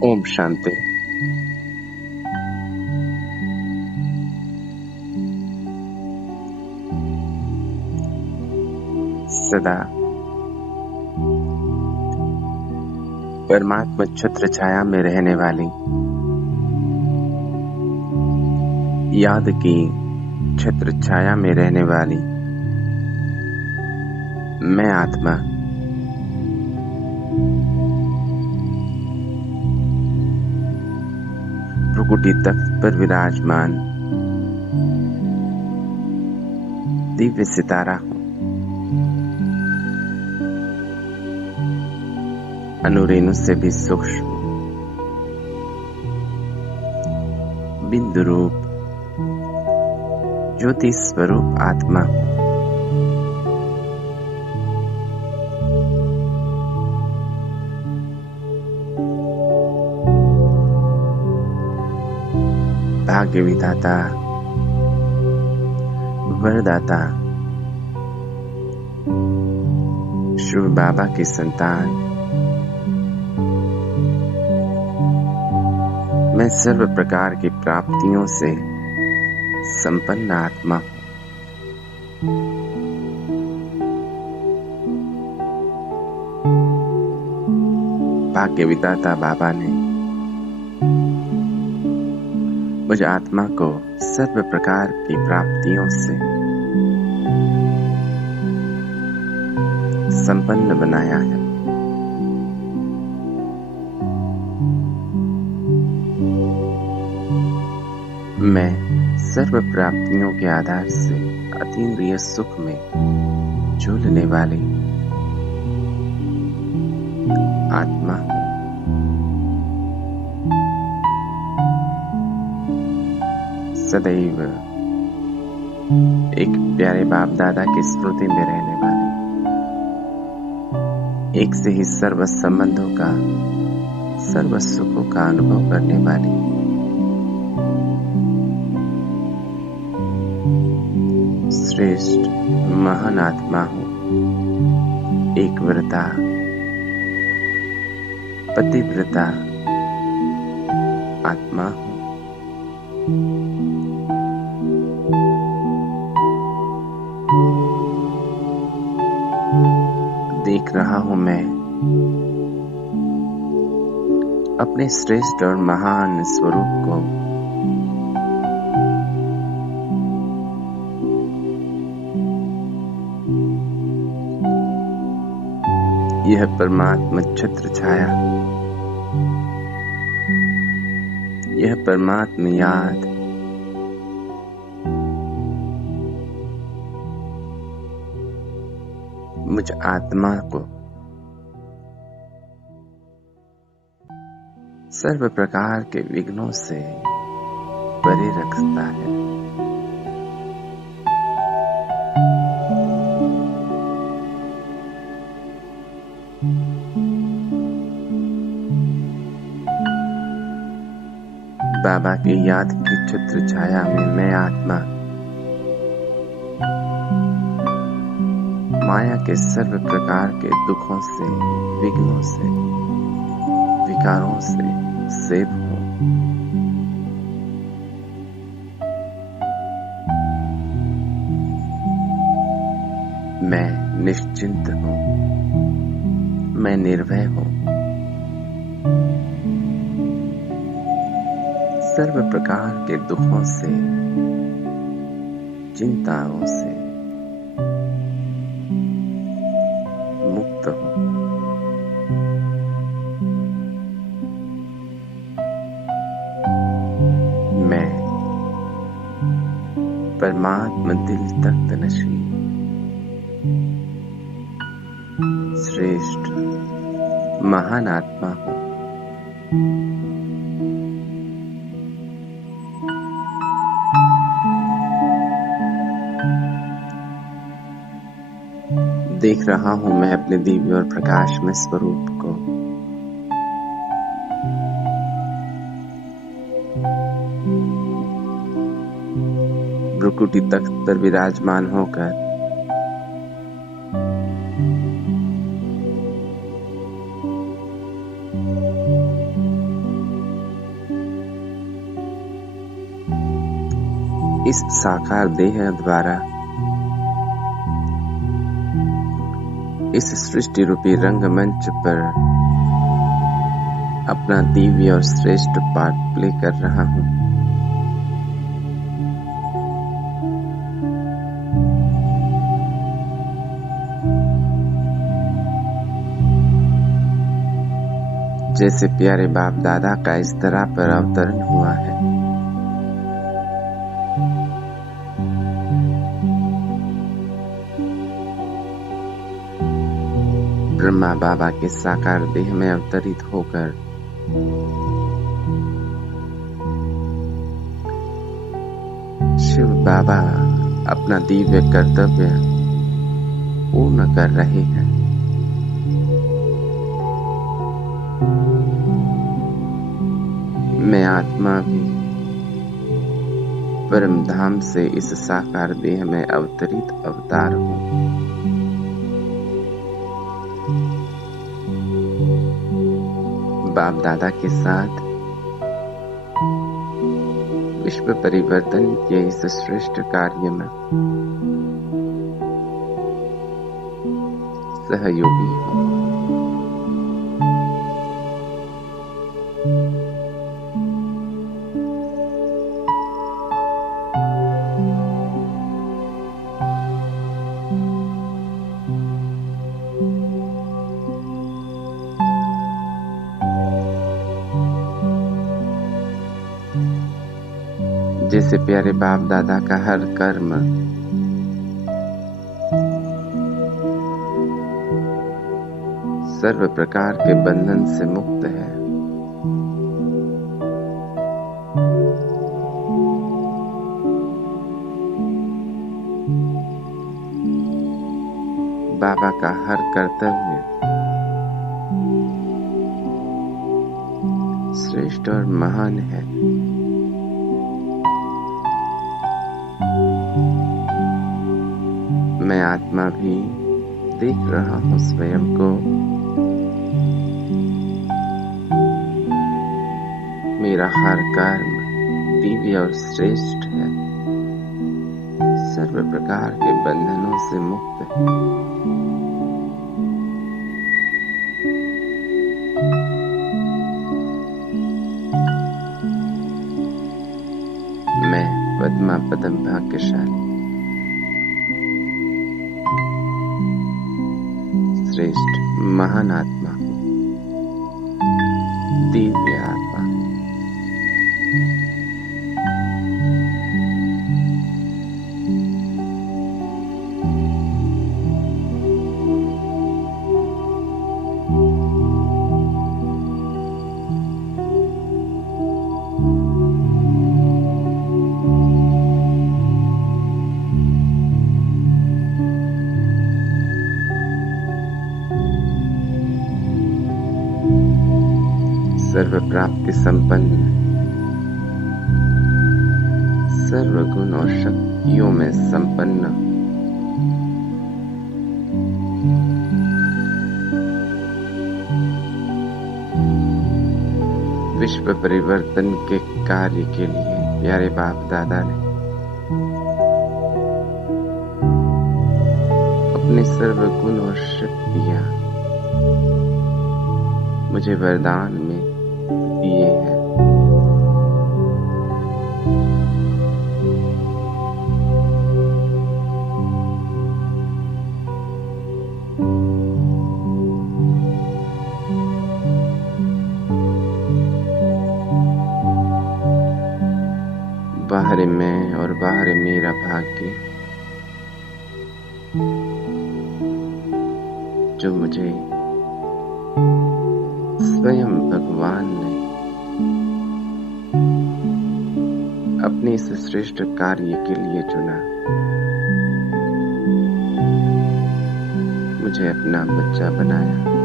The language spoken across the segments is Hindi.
ओम शांति। सदा परमात्मा छत्र छाया में रहने वाली, याद की छत्र छाया में रहने वाली मैं आत्मा भ्रुकुटी तख्त पर विराजमान दिव्य सितारा हूँ। अनुरेणु से भी सूक्ष्म बिंदु रूप ज्योति स्वरूप आत्मा हूँ। भाग्य विधाता, वरदाता, शिव बाबा की संतान, मैं सर्व प्रकार की प्राप्तियों से संपन्न आत्मा हूँ। भाग्य विधाता बाबा ने मुझ आत्मा को सर्व प्रकार की प्राप्तियों से संपन्न बनाया है। मैं सर्व प्राप्तियों के आधार से अतीन्द्रिय सुख में झूलने वाली आत्मा हूँ। सदैव एक प्यारे बाप दादा की स्मृति में रहने वाली, एक से ही सर्व संबंधों का, सर्व सुखों का अनुभव करने वाली श्रेष्ठ महान आत्मा हूँ। एक व्रता, पतिव्रता आत्मा हूँ। देख रहा हूं मैं अपने श्रेष्ठ और महान स्वरूप को। यह परमात्मा छत्र छाया, यह परमात्मा याद मुझ आत्मा को सर्व प्रकार के विघ्नों से परे रखता है। बाबा की याद की छत्र छाया में मैं आत्मा माया के सर्व प्रकार के दुखों से, विघ्नों से, विकारों से सेव हूँ। मैं निश्चिंत हूँ, मैं निर्भय हूँ। सर्व प्रकार के दुखों से, चिंताओं से मुक्त हूँ। मैं परमात्मा दिल तख्त नशीं श्रेष्ठ महान आत्मा हूँ। देख रहा हूं मैं अपने दिव्य और प्रकाशमय स्वरूप को। भ्रुकुटी तख्त पर विराजमान होकर इस साकार देह द्वारा इस सृष्टि रूपी रंगमंच पर अपना दिव्य और श्रेष्ठ पार्ट प्ले कर रहा हूँ। जैसे प्यारे बाप दादा का इस तरह पर अवतरण हुआ है। ब्रह्मा बाबा के साकार देह में अवतरित होकर शिव बाबा अपना दिव्य कर्तव्य पूर्ण कर रहे हैं। मैं आत्मा भी परम धाम से इस साकार देह में अवतरित अवतार हूँ। बाप दादा के साथ विश्व परिवर्तन के इस श्रेष्ठ कार्य में सहयोगी हूँ। जैसे प्यारे बाप दादा का हर कर्म सर्व प्रकार के बंधन से मुक्त है, बाबा का हर कर्तव्य श्रेष्ठ और महान है। मैं आत्मा भी देख रहा हूँ स्वयं को मेरा हर कर्म दिव्य और श्रेष्ठ है, सर्व प्रकार के बंधनों से मुक्त है। मैं पद्मा पदम भाग्यशाली श्रेष्ठ महान आत्मा हूँ, दिव्य आत्मा हूँ। सर्व प्राप्ति संपन्न, सर्व गुण और शक्तियों में संपन्न, विश्व परिवर्तन के कार्य के लिए प्यारे बाप दादा ने अपने सर्व गुण और शक्तियां मुझे वरदान में दिए हैं। बाहर मैं और बाहर मेरा भाग्य जो मुझे स्वयं भगवान ने अपने इस श्रेष्ठ कार्य के लिए चुना, मुझे अपना बच्चा बनाया।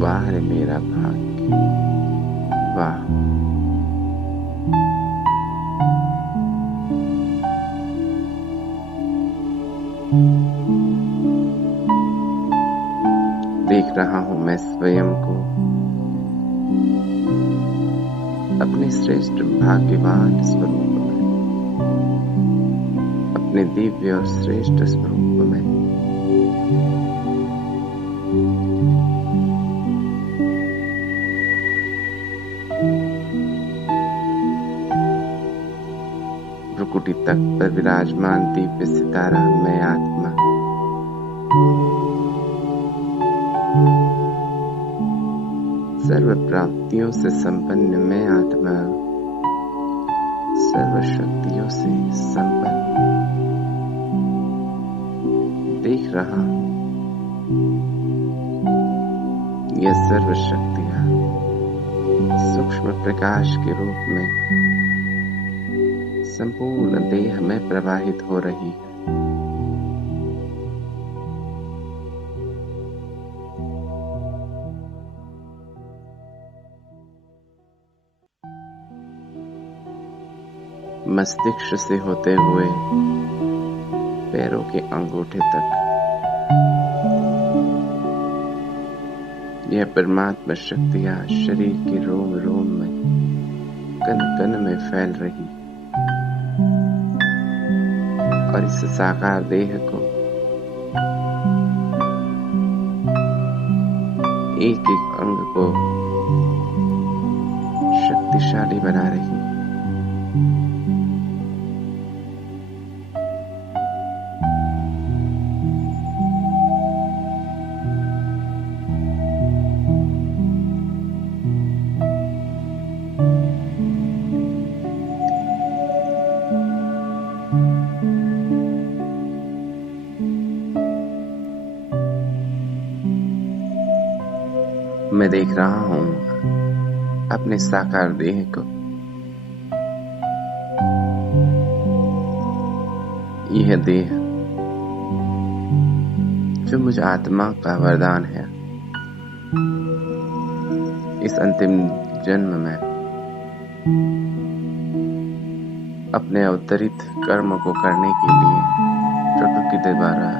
वाह रे मेरा भाग्य, वाह। देख रहा हूं मैं स्वयं को अपने श्रेष्ठ भाग्यवान स्वरूप में, अपने दिव्य और श्रेष्ठ स्वरूप में। भ्रुकुटी तक पर विराजमान दिव्य सितारा मैं आत्मा, सर्व प्राप्तियों से संपन्न मैं आत्मा, सर्व शक्तियों से संपन्न देख रहा हूं यह सर्व शक्तियां सूक्ष्म प्रकाश के रूप में संपूर्ण देह में प्रवाहित हो रही है। मस्तिष्क से होते हुए पैरों के अंगूठे तक यह परमात्मा शक्तियां शरीर के रोम रोम में, कण कण में फैल रही और इस साकार देह को एक एक अंग को शक्तिशाली बना रही है। मैं देख रहा हूं अपने साकार देह को, यह देह जो मुझ आत्मा का वरदान है, इस अंतिम जन्म में अपने अवतरित कर्म को करने के लिए प्रकृति के द्वारा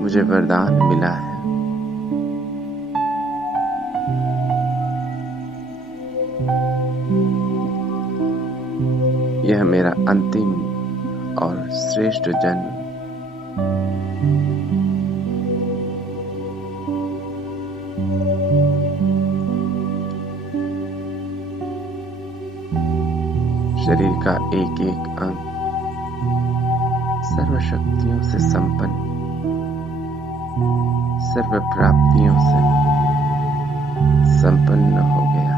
मुझे वरदान मिला है। यह मेरा अंतिम और श्रेष्ठ जन्म शरीर का एक एक अंग सर्व शक्तियों से संपन्न, सर्व प्राप्तियों से संपन्न हो गया।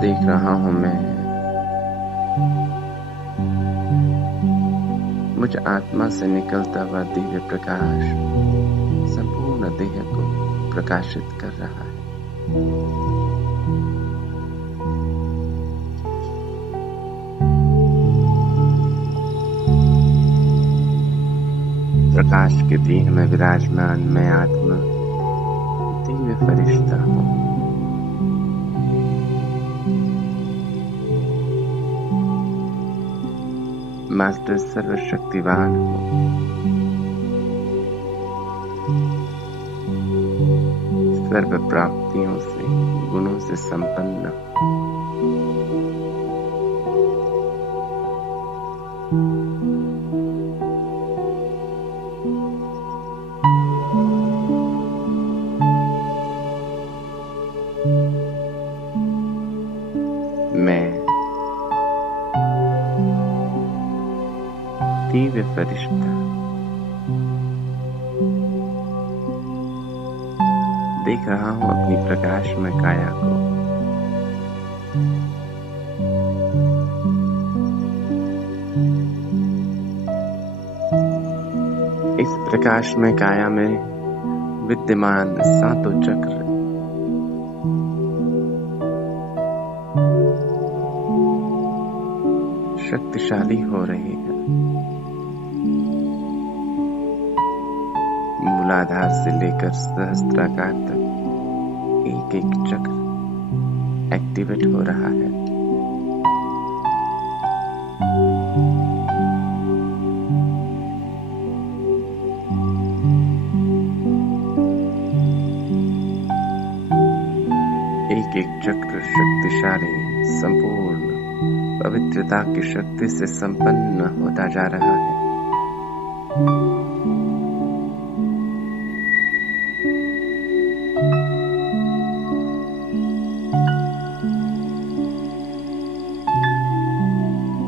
देख रहा हूं मैं मुझ आत्मा से निकलता हुआ दिव्य प्रकाश संपूर्ण देह को प्रकाशित कर रहा है। प्रकाश के देह में विराजमान मैं आत्मा दिव्य फरिश्ता हूँ। मास्टर सर्वशक्तिवान हूँ। सर्व प्राप्तियों से, गुणों से संपन्न। मैं दिव्य फरिश्ता देख रहा हूं अपनी प्रकाशमय काया को। इस प्रकाशमय काया में विद्यमान सातों चक्र शक्तिशाली हो रहे हैं। मूलाधार से लेकर सहस्त्राकार तक एक एक चक्र एक्टिवेट हो रहा है। एक एक चक्र शक्तिशाली, संपूर्ण पवित्रता की शक्ति से संपन्न होता जा रहा है।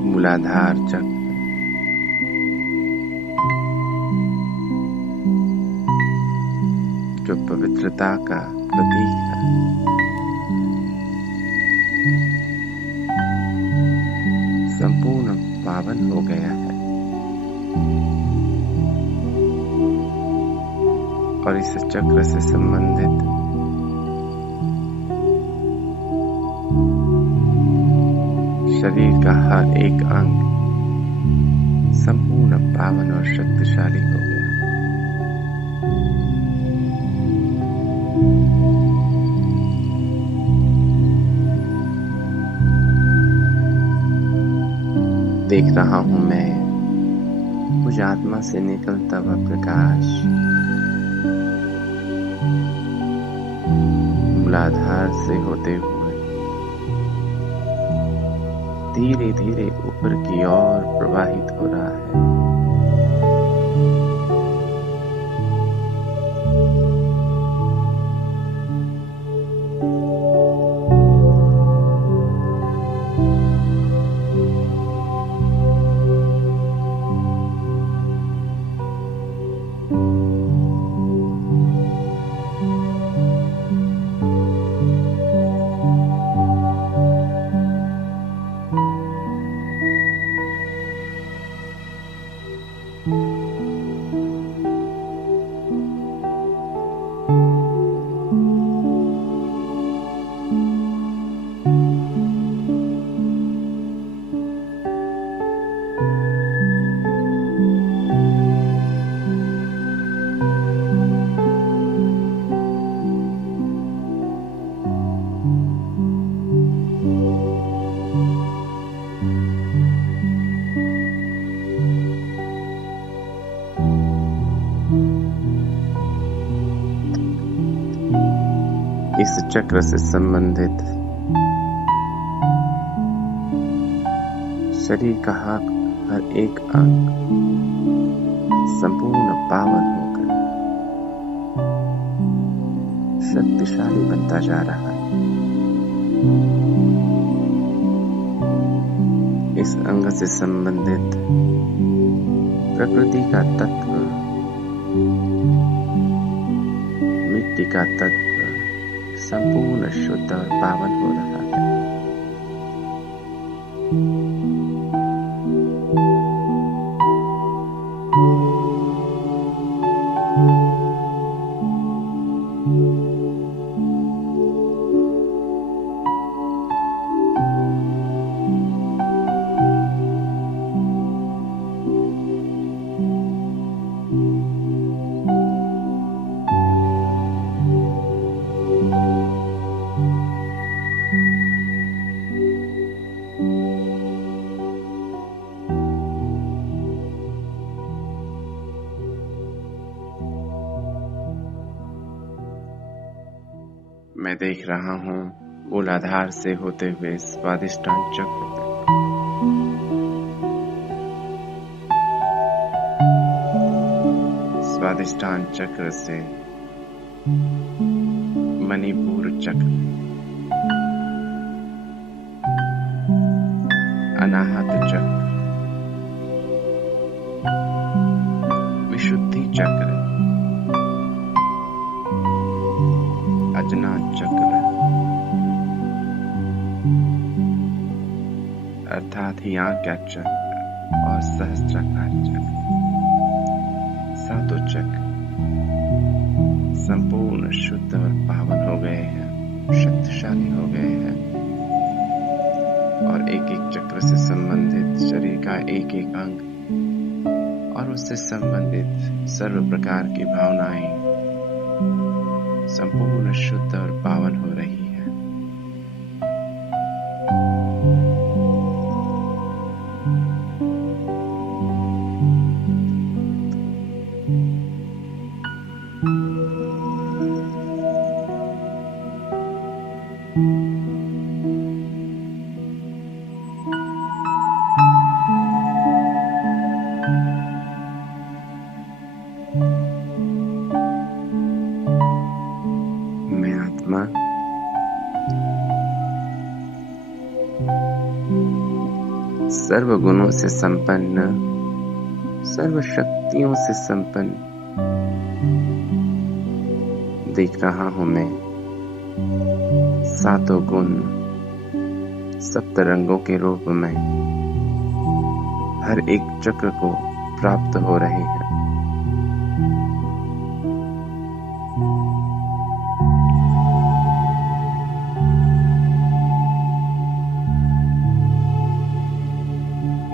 मूलाधार चक्र जो पवित्रता का प्रतीक है, संपूर्ण पावन हो गया है और इस चक्र से संबंधित शरीर का हर एक अंग संपूर्ण पावन और शक्तिशाली हो गया। देख रहा हूं मैं मुझ आत्मा से निकलता हुआ प्रकाश मूलाधार से होते हुए धीरे धीरे ऊपर की ओर प्रवाहित हो रहा है। इस चक्र से संबंधित शरीर का हर एक अंग संपूर्ण पावन होकर शक्तिशाली बनता जा रहा है। इस अंग से संबंधित प्रकृति का तत्व, मिट्टी का तत्व संपूर्ण शुद्ध और पावन हो रहा है। मैं देख रहा हूँ मूलाधार से होते हुए स्वादिष्टान चक्र तक। स्वादिष्टान चक्र से मणिपुर चक्र, अनाहत चक्र, विशुद्धि चक्र, अजनात चक्र अर्थात ही आज्ञा चक्र और सहस्त्राकार चक्र, सातों चक्र संपूर्ण शुद्ध और पावन हो गए हैं, शक्तिशाली हो गए हैं और एक एक चक्र से संबंधित शरीर का एक एक अंग और से संबंधित सर्व प्रकार की भावनाएं संपूर्ण शुद्ध और पावन हो रही है। मैं आत्मा सर्व गुणों से संपन्न, सर्व शक्तियों से संपन्न देख रहा हूं। मैं सातों गुण सप्त रंगों के रूप में हर एक चक्र को प्राप्त हो रहे हैं।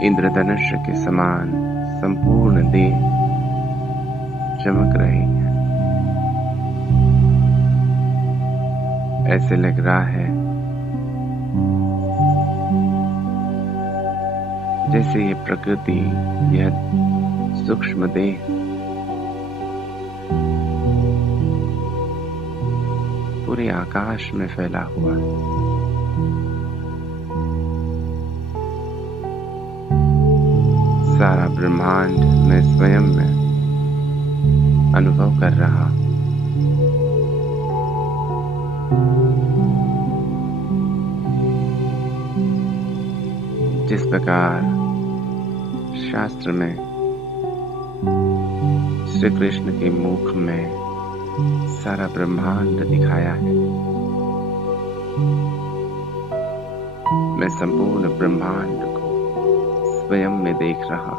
इंद्रधनुष के समान संपूर्ण देह चमक रहे हैं। ऐसे लग रहा है जैसे ये प्रकृति, यह सूक्ष्म देह पूरे आकाश में फैला हुआ है। सारा ब्रह्मांड मैं स्वयं में अनुभव कर रहा। जिस प्रकार शास्त्र में श्री कृष्ण के मुख में सारा ब्रह्मांड दिखाया है, मैं संपूर्ण ब्रह्मांड को स्वयं में देख रहा।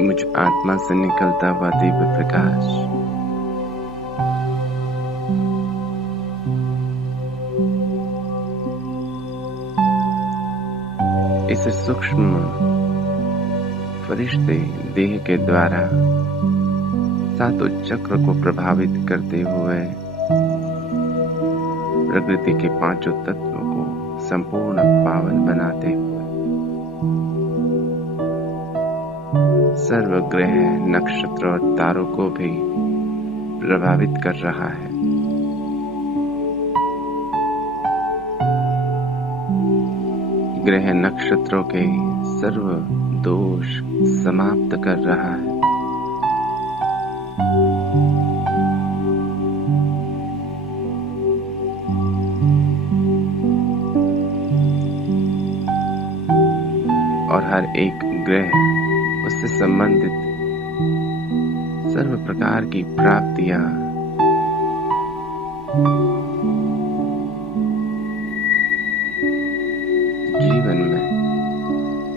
मुझ आत्मा से निकलता हुआ दिव्य प्रकाश इस सूक्ष्म फरिश्ते देह के द्वारा सातों चक्र को प्रभावित करते हुए प्रकृति के पांचों तत्वों को संपूर्ण पावन बनाते हुए सर्व ग्रह, नक्षत्र और तारों को भी प्रभावित कर रहा है। ग्रह नक्षत्रों के सर्व दोष समाप्त कर रहा है। और हर एक ग्रह, उससे संबंधित सर्व प्रकार की प्राप्तियां जीवन में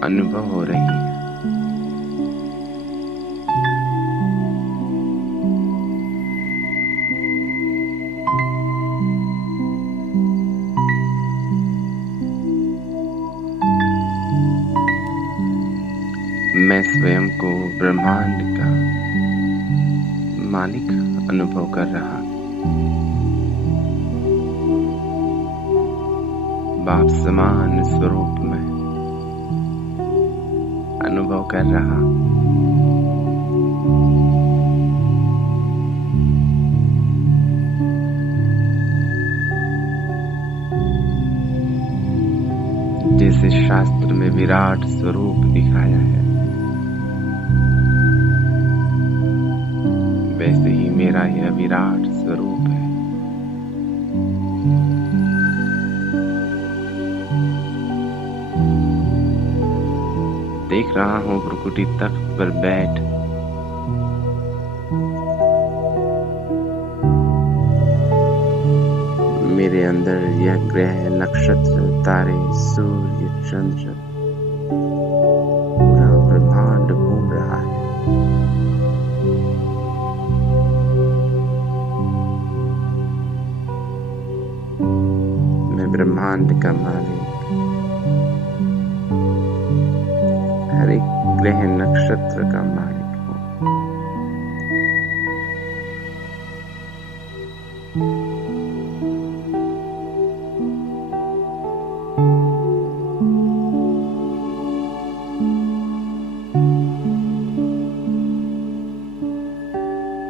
अनुभव हो रही है। मैं स्वयं को ब्रह्मांड का मालिक अनुभव कर रहा। बाप समान स्वरूप में अनुभव कर रहा। जैसे शास्त्र में विराट स्वरूप दिखाया है, वैसे ही मेरा यह विराट स्वरूप है। देख रहा हूं भ्रुकुटी तख्त पर बैठ मेरे अंदर यह ग्रह, नक्षत्र, तारे, सूर्य, चंद्र, पूरा ब्रह्मांड घूम रहा है। ब्रह्मांड का मालिक, हर एक ग्रह नक्षत्र का मालिक हो।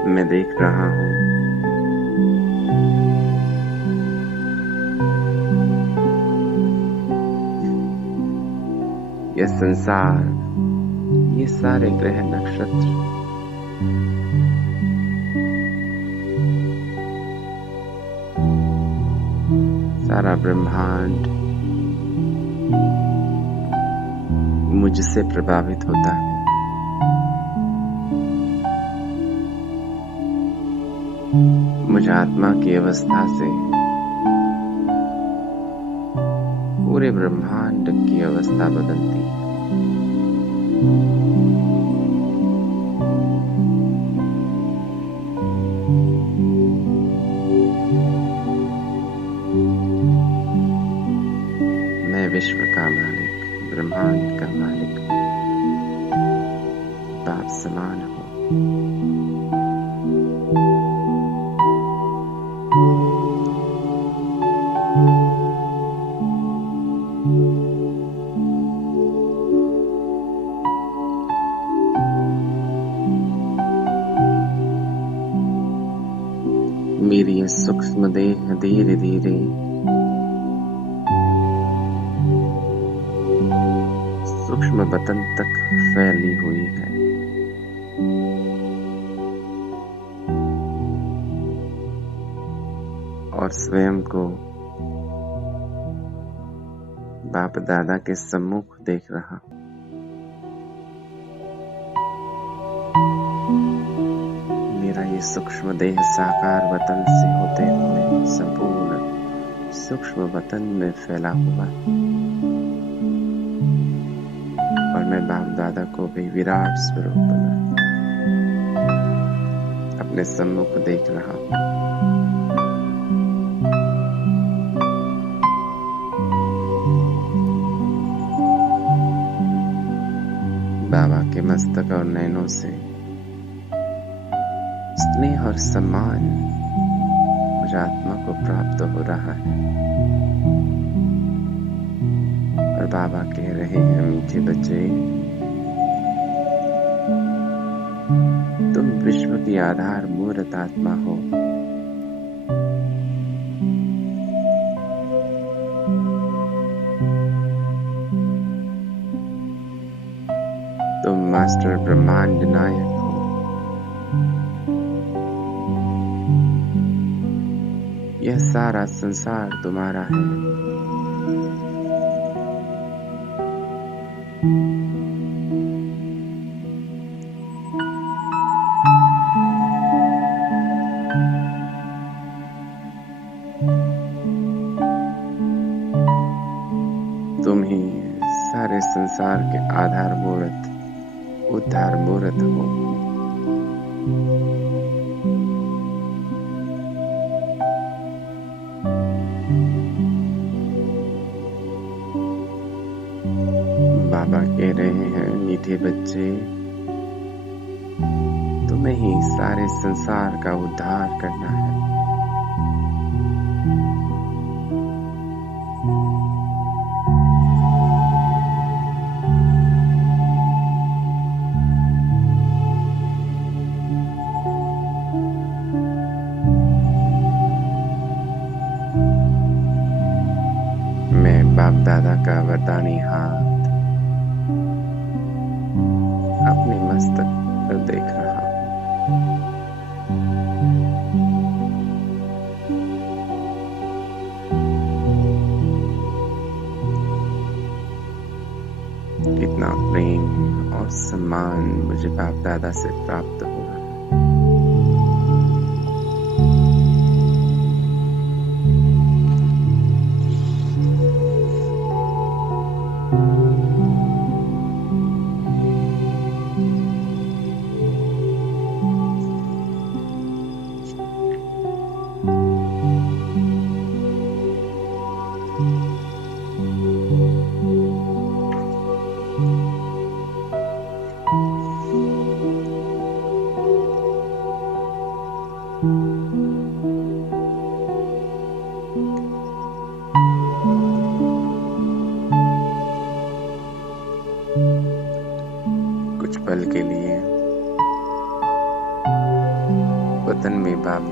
मैं देख रहा हूँ यह संसार, ये सारे ग्रह नक्षत्र सारा ब्रह्मांड मुझसे प्रभावित होता है। मुझ आत्मा की अवस्था से पूरे ब्रह्मांड की अवस्था बदलती है। मैं विश्व का मालिक, ब्रह्मांड का मालिक, बाप समान हूँ। मेरी यह सूक्ष्म देह धीरे धीरे सूक्ष्म बतन तक फैली हुई है। और स्वयं को बाप दादा के सम्मुख देख रहा हूं। मेरा ये सूक्ष्म देह साकार वतन से होते हुए संपूर्ण सूक्ष्म वतन में फैला हुआ है। और मैं बाप दादा को भी विराट स्वरूप बना अपने सम्मुख देख रहा हूं। बाबा के मस्तक और नैनों से स्नेह और सम्मान मुझ आत्मा को प्राप्त हो रहा है। और बाबा कह रहे हैं, मीठे बच्चे, तुम विश्व की आधार मूर्त आत्मा हो। तुम मास्टर ब्रह्मांड नायक हो। यह सारा संसार तुम्हारा है। तुम ही सारे संसार के आधार मूर्त, उद्धार मूर्त हो। बाबा कह रहे हैं, मीठे बच्चे, तुम्हें ही सारे संसार का उद्धार करना है। मैं बाप दादा का वरदानी हाथ अपने मस्तक पर देख रहा हूं। कितना प्रेम और सम्मान मुझे बाप दादा से प्राप्त हो रहा है।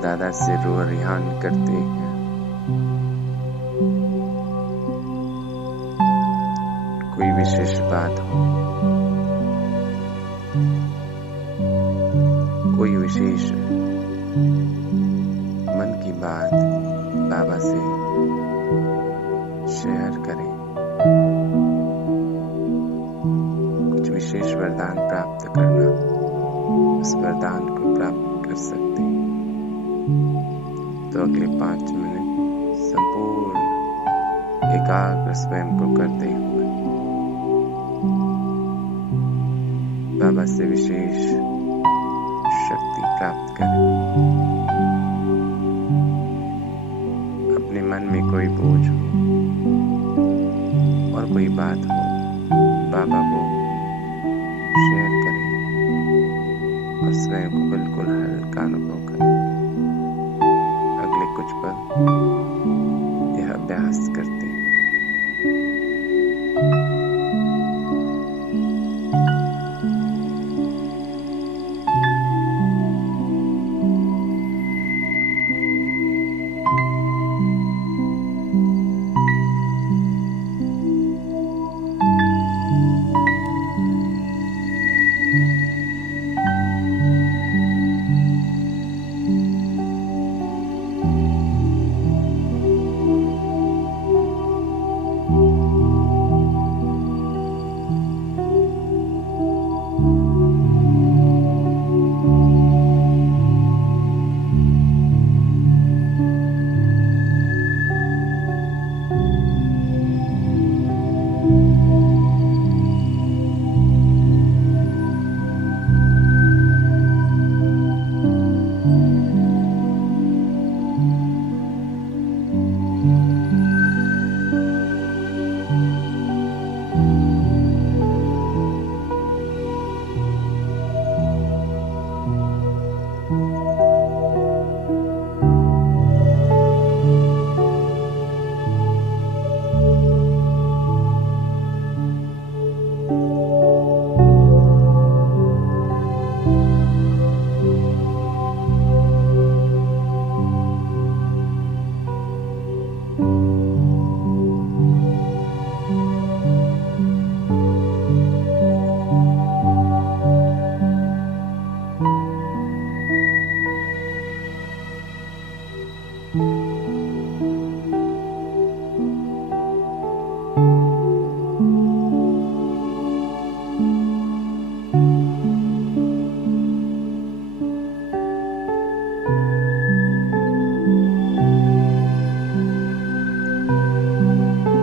दादा से रोरियान करते हैं। कोई विशेष बात हो, कोई विशेष मन की बात बाबा से शेयर करें। कुछ विशेष वरदान प्राप्त करना, उस वरदान को प्राप्त कर सकते हैं। तो अगले 5 मिनट संपूर्ण एकाग्र स्वयं को करते हुए बाबा से विशेष शक्ति प्राप्त करें। अपने मन में कोई बोझ हो और कोई बात हो, बाबा को शेयर करें और स्वयं को बिल्कुल हल्का अनुभव करें। अगले कुछ पल यह अभ्यास करते हैं।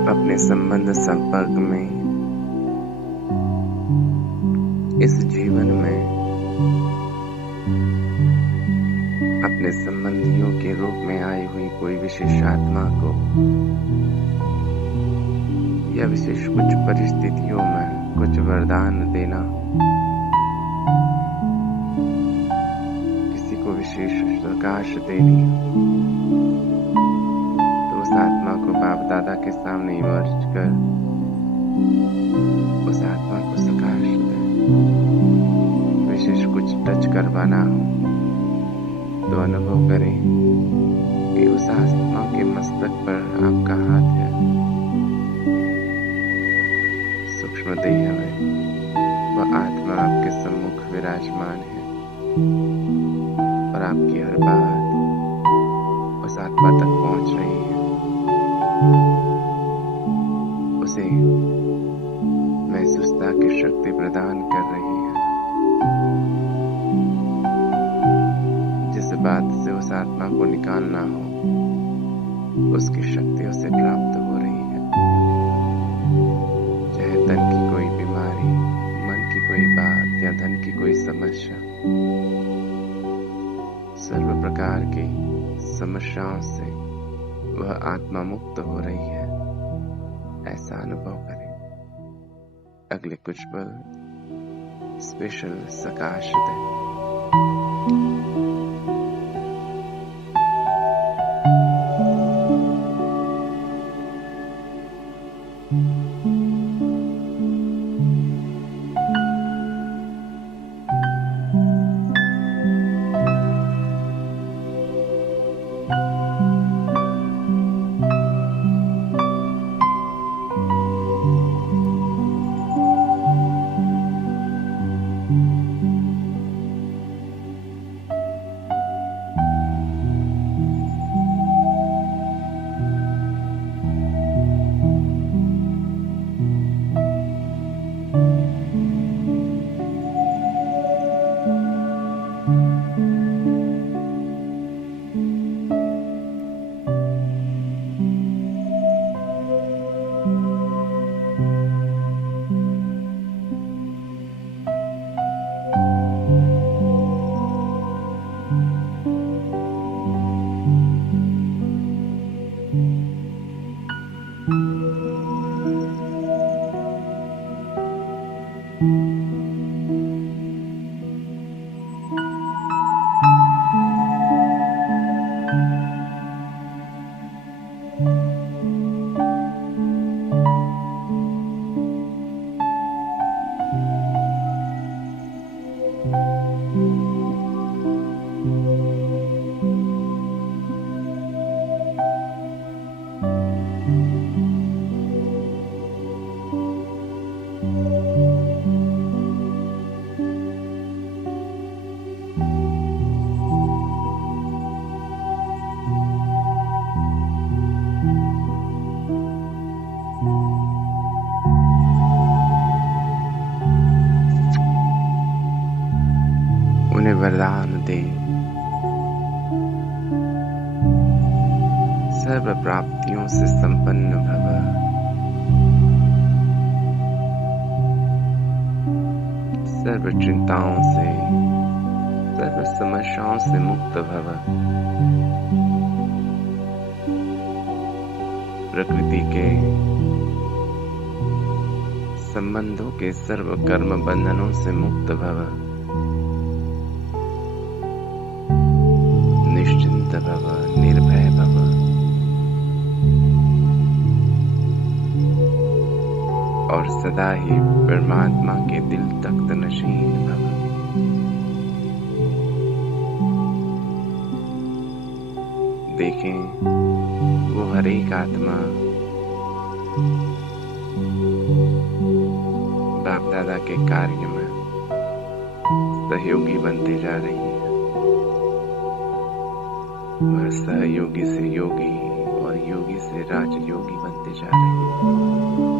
अपने संबंध संपर्क में, इस जीवन में अपने संबंधियों के रूप में आई हुई कोई विशेष आत्मा को या विशेष कुछ परिस्थितियों में कुछ वरदान देना, किसी को विशेष प्रकाश देनी, तो उस आत्मा को बाप दादा के सामने इमर्ज कर उस आत्मा को प्रकाश दे। विशेष कुछ टच करवाना हो तो अनुभव करें कि उस आत्मा के मस्तक पर आपका हाथ है। सूक्ष्म देह में वह आत्मा आपके सम्मुख विराजमान है और आपकी हर बात उस आत्मा तक पहुंच रही है। उसे महसूसता की शक्ति प्रदान कर रही है। जिस बात से उस आत्मा को निकालना हो उसकी शक्ति उसे प्राप्त हो रही है। चाहे तन की कोई बीमारी, मन की कोई बात या धन की कोई समस्या, सर्व प्रकार की समस्याओं से वह आत्मा मुक्त हो रही है, ऐसा अनुभव करें। अगले कुछ पल स्पेशल प्रकाश दें। वरदान दे। सर्व प्राप्तियों से संपन्न भव। सर्व चिंताओं से, सर्व समस्याओं से मुक्त भव। प्रकृति के संबंधों के सर्व कर्म बंधनों से मुक्त भव। निश्चिंत भव, निर्भय भव। और सदा ही परमात्मा के दिल तख्त नशीन भव। देखें वो हर एक आत्मा बाप दादा के कार्य में सहयोगी बनती जा रही है। वह सहयोगी से योगी और योगी से राजयोगी बनती जा रही है।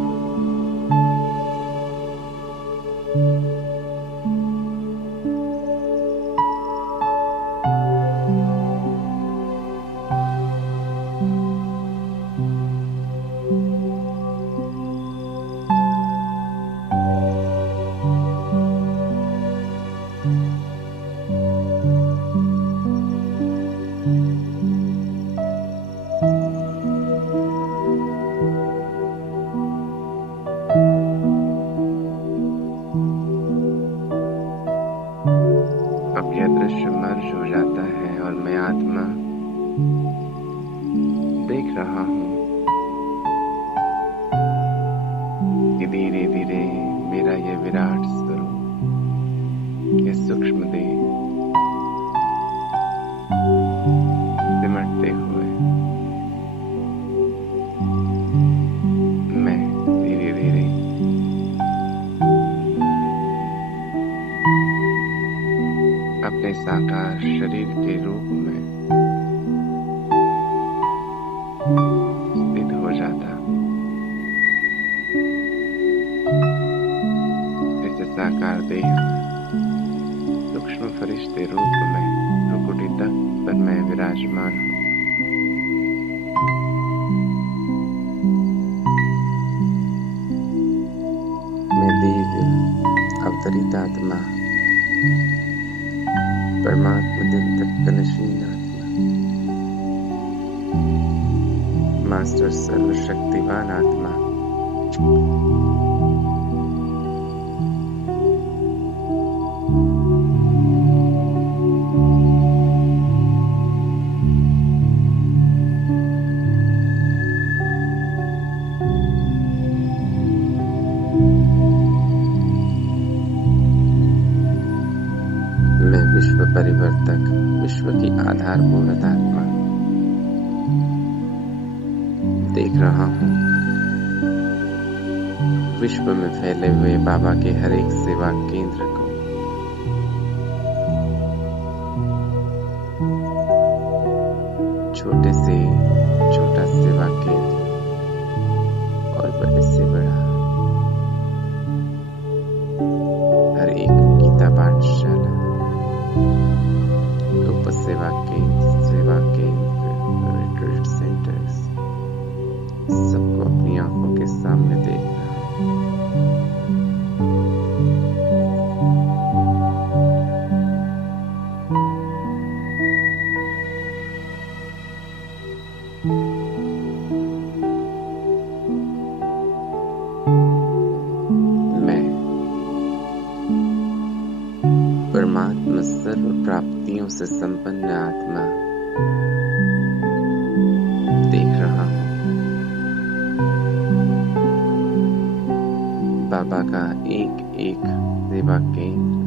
अब यह दृश्य मर्ज हो जाता है और मैं आत्मा देख रहा हूँ कि धीरे धीरे मेरा यह विराट स्वरूप, यह सूक्ष्म देह सिमटते हुए मैं धीरे धीरे अपने साकार शरीर के रूप में स्थित हो जाता। इस साकार देह सूक्ष्म फरिश्ते रूप में भ्रुकुटी तख्त पर मैं विराजमान हूँ। मैं दिव्य अवतरित आत्मा, परमात्मा दिल तक नशीन आत्मा, मास्टर सर्वशक्तिवान आत्मा, मैं विश्व परिवर्तक, विश्व की आधारभूत आत्मा देख रहा हूँ। विश्व में फैले हुए बाबा के हर एक सेवा केंद्र को छोटे से छोटा सेवा केंद्र और बड़े से बड़ा हर एक गीता पाठशाला, उप सेवा केंद्र, रिट्रीट सेंटर्स, सबको अपनी आंखों के सामने देख रहा मैं परमात्मा सर्व प्राप्तियों से संपन्न आत्मा देख रहा हूँ। बाबा का एक एक सेवा केंद्र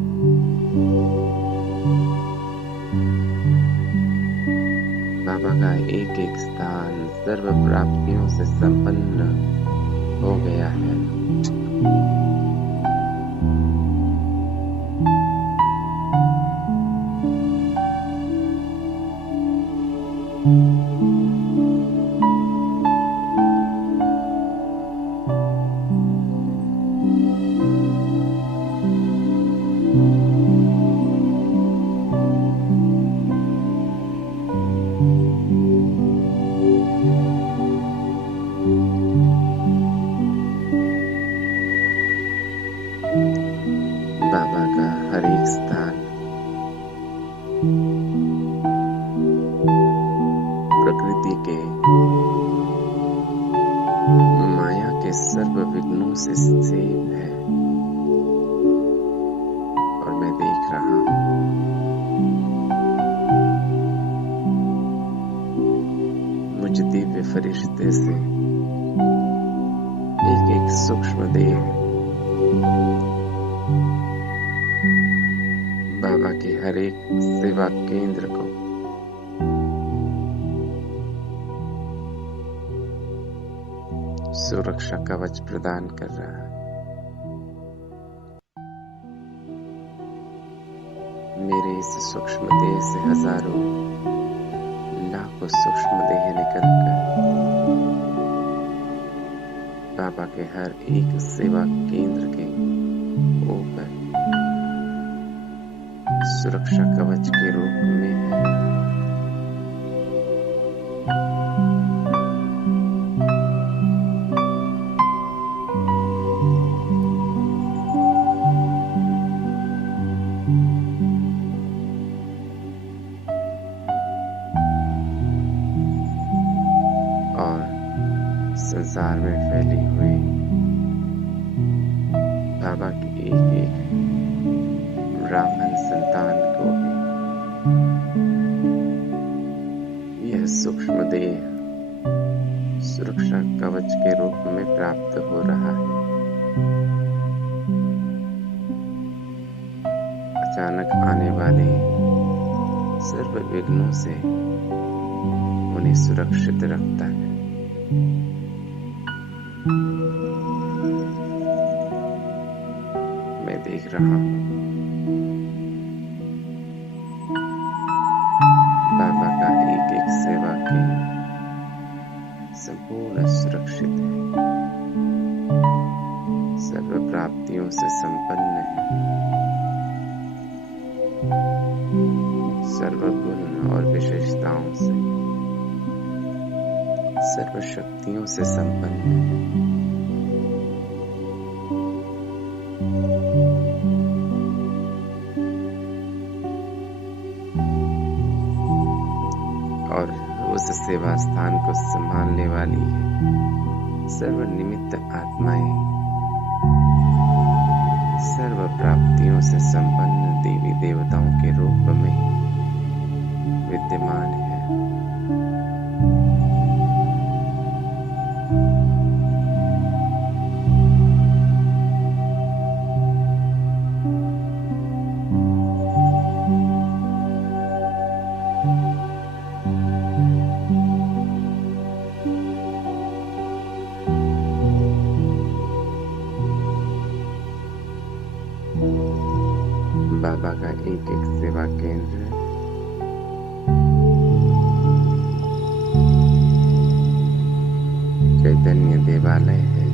बाबा का एक एक स्थान सर्व प्राप्तियों से संपन्न हो गया है। माया के सर्व विघ्नों से सेव है और मैं देख रहा हूं। मुझ दिव्य फरिश्ते से एक एक सूक्ष्म देह बाबा के हर एक सेवा केंद्र को सुरक्षा कवच प्रदान कर रहा है। मेरे इस सूक्ष्म देह से हजारों लाखों सूक्ष्म देह निकलकर बाबा के हर एक सेवा केंद्र के ऊपर सुरक्षा कवच के रूप में है। संसार में फैली हुई बाबा की एक एक ब्राह्मण संतान को भी यह सूक्ष्म देह सुरक्षा कवच के रूप में प्राप्त हो रहा है। अचानक आने वाले सर्व विघ्नों से उन्हें सुरक्षित रखता है। मैं देख रहा हूं बाबा का एक एक सेवा केंद्र संपूर्ण सुरक्षित है, सर्व प्राप्तियों से संपन्न है, सर्व गुण और विशेषताओं से, सर्व शक्तियों से संपन्न है। और उस सेवा स्थान को संभालने वाली है सर्व निमित्त आत्माएं, सर्व प्राप्तियों से संपन्न देवी देवताओं के रूप में विद्यमान है। बाबा का एक एक सेवा केंद्र चैतन्य देवालय है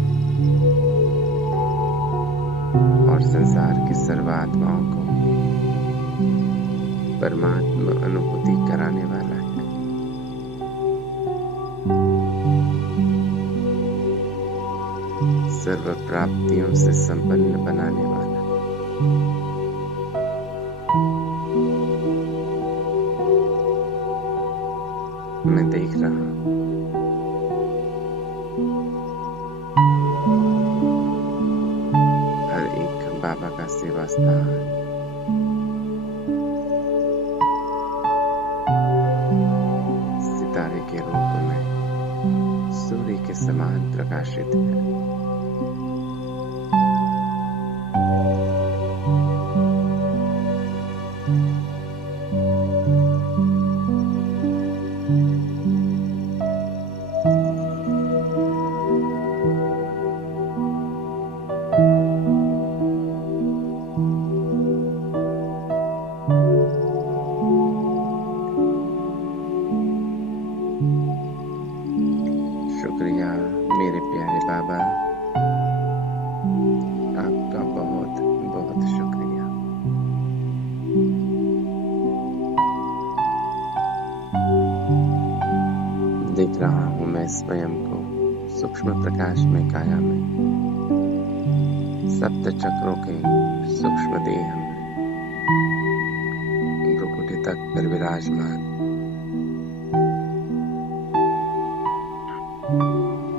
और संसार की सर्वात्माओं को परमात्मा अनुभूति कराने वाला है। सर्व प्राप्तियों से संपन्न बनाने वाला। मैं देख रहा हूं हर एक बाबा का सेवा स्थान सितारे के रूप में सूर्य के समान प्रकाशित है। शुक्रिया मेरे प्यारे बाबा, आपका बहुत बहुत शुक्रिया। देख रहा हूं मैं स्वयं को सूक्ष्म प्रकाश में काया में सप्त चक्रों के सूक्ष्म देह में भ्रुकुटी तक पर विराजमान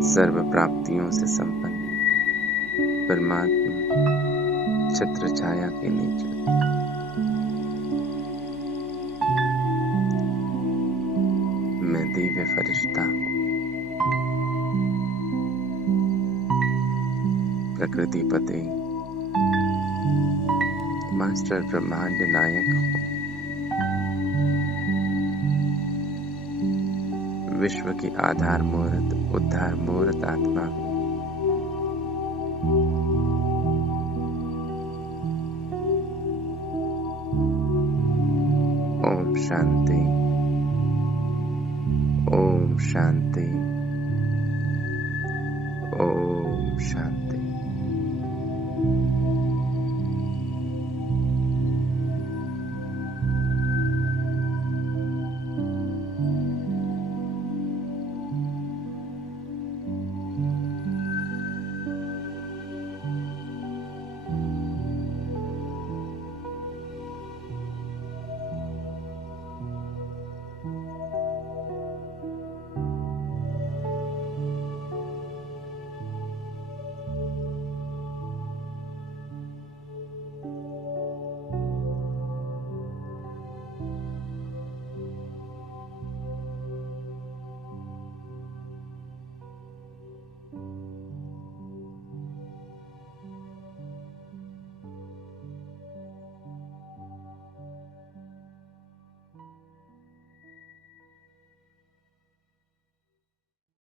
सर्व प्राप्तियों से संपन्न परमात्मा छत्र छाया के नीचे मैं दिव्य फरिश्ता प्रकृति पति मास्टर ब्रह्मांड नायक हूँ। विश्व की आधार मूर्त उद्धार मूर्त आत्मा हूँ। ओम शांति, ओम शांति, ओम शांति।